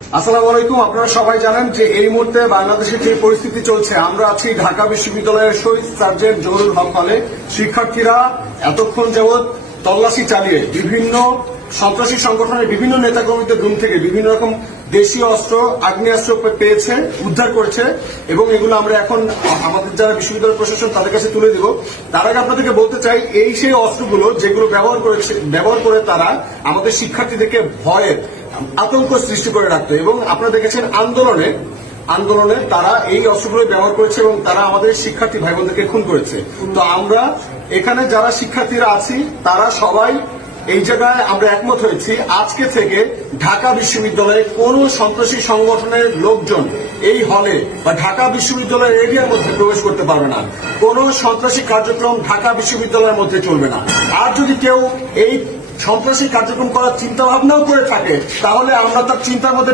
আসসালামু আলাইকুম। আপনারা সবাই জানেন যে এই মুহূর্তে বাংলাদেশে যে পরিস্থিতি চলছে, আমরা আছি ঢাকা বিশ্ববিদ্যালয়ের শহীদ সার্জেন্ট জহুরুল হক হলে। শিক্ষার্থীরা এতক্ষণ যাবৎ তল্লাশি চালিয়ে বিভিন্ন সন্ত্রাসী সংগঠনের বিভিন্ন নেতাকর্মীদের রুম থেকে বিভিন্ন রকম দেশীয় অস্ত্র, আগ্নেয়াস্ত্র পেয়েছে, উদ্ধার করেছে এবং এগুলো আমরা এখন আমাদের যারা বিশ্ববিদ্যালয় প্রশাসন তাদের কাছে তুলে দিব। তার আগে আপনাদেরকে বলতে চাই, এই সেই অস্ত্রগুলো যেগুলো ব্যবহার করে তারা আমাদের শিক্ষার্থীদেরকে ভয়ের আতঙ্ক সৃষ্টি করে রাখতো এবং আপনারা দেখেছেন আন্দোলনে তারা এই অস্ত্রগুলো ব্যবহার করেছে এবং তারা আমাদের শিক্ষার্থী ভাই বোনদেরকে খুন করেছে। তো আমরা এখানে যারা শিক্ষার্থীরা আছি তারা সবাই এই জায়গায় আমরা একমত হয়েছি, আজকে থেকে ঢাকা বিশ্ববিদ্যালয়ে কোন সন্ত্রাসী সংগঠনের লোকজন এই হলে বা ঢাকা বিশ্ববিদ্যালয়ের এরিয়ার মধ্যে প্রবেশ করতে পারবে না। কোন সন্ত্রাসী কার্যক্রম ঢাকা বিশ্ববিদ্যালয়ের মধ্যে চলবে না। আর যদি কেউ এই সন্ত্রাসী কার্যক্রম করার চিন্তা ভাবনাও করে থাকে তাহলে আমরা তার চিন্তার মধ্যে